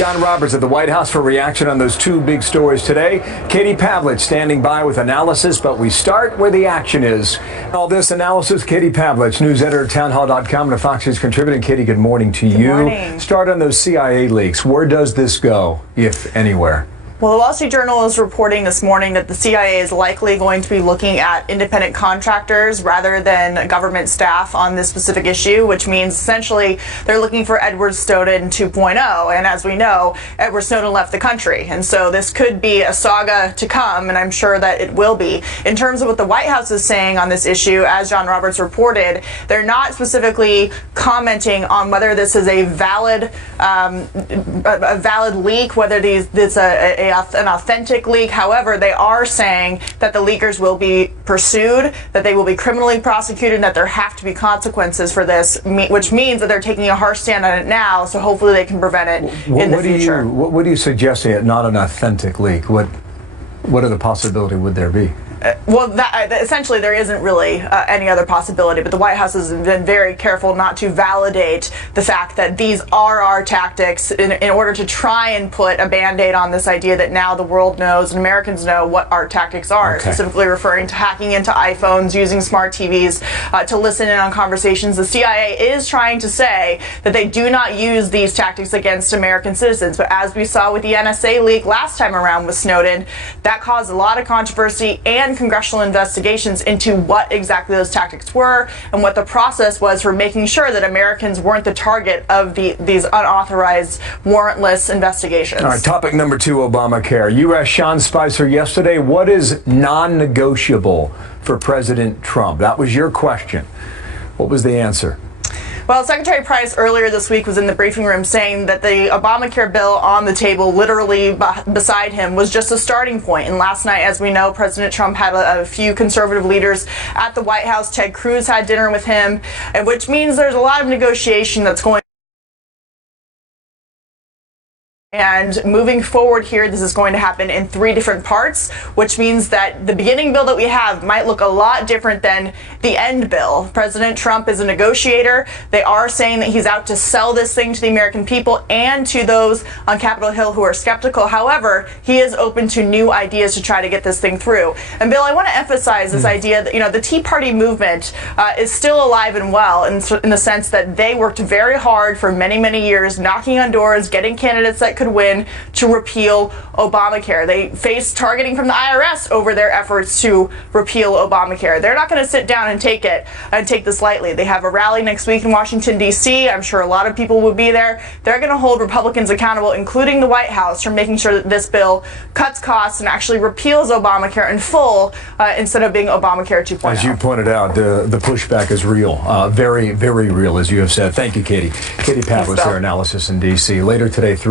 John Roberts at the White House for reaction on those two big stories today. Katie Pavlich standing by with analysis, but we start where the action is. All this analysis, Katie Pavlich, news editor at townhall.com and a Fox News contributor. Katie, good morning to you. Good morning. Start on those CIA leaks. Where does this go, if anywhere? Well, the Wall Street Journal is reporting this morning that the CIA is likely going to be looking at independent contractors rather than government staff on this specific issue, which means essentially they're looking for Edward Snowden 2.0. And as we know, Edward Snowden left the country. And so this could be a saga to come, and I'm sure that it will be. In terms of what the White House is saying on this issue, as John Roberts reported, they're not specifically commenting on whether this is a valid leak, whether it's an authentic leak. However, they are saying that the leakers will be pursued, that they will be criminally prosecuted, and that there have to be consequences for this, which means that they're taking a harsh stand on it now, so hopefully they can prevent it in the future. What do you suggest? Not an authentic leak. What other possibility would there be? Well, essentially there isn't really any other possibility, but the White House has been very careful not to validate the fact that these are our tactics in order to try and put a Band-Aid on this idea that now the world knows and Americans know what our tactics are, specifically referring to hacking into iPhones, using smart TVs to listen in on conversations. The CIA is trying to say that they do not use these tactics against American citizens, but as we saw with the NSA leak last time around with Snowden, that caused a lot of controversy and congressional investigations into what exactly those tactics were and what the process was for making sure that Americans weren't the target of these unauthorized, warrantless investigations. All right, topic number 2, Obamacare. U.S. Sean Spicer yesterday. What is non-negotiable for President Trump? That was your question. What was the answer? Well, Secretary Price earlier this week was in the briefing room saying that the Obamacare bill on the table, literally beside him, was just a starting point. And last night, as we know, President Trump had a few conservative leaders at the White House. Ted Cruz had dinner with him, and which means there's a lot of negotiation that's going on. And moving forward here, this is going to happen in 3 different parts, which means that the beginning bill that we have might look a lot different than the end bill. President Trump is a negotiator. They are saying that he's out to sell this thing to the American people and to those on Capitol Hill who are skeptical. However, he is open to new ideas to try to get this thing through. And Bill, I want to emphasize this idea that, the Tea Party movement is still alive and well in the sense that they worked very hard for many, many years, knocking on doors, getting candidates that could win to repeal Obamacare. They face targeting from the IRS over their efforts to repeal Obamacare. They're not going to sit down and take this lightly. They have a rally next week in Washington, D.C. I'm sure a lot of people will be there. They're going to hold Republicans accountable, including the White House, for making sure that this bill cuts costs and actually repeals Obamacare in full instead of being Obamacare 2.0. As you pointed out, the pushback is real, very, very real, as you have said. Thank you, Katie. Katie Pavlich, their analysis in D.C. Later today, 3 o'clock.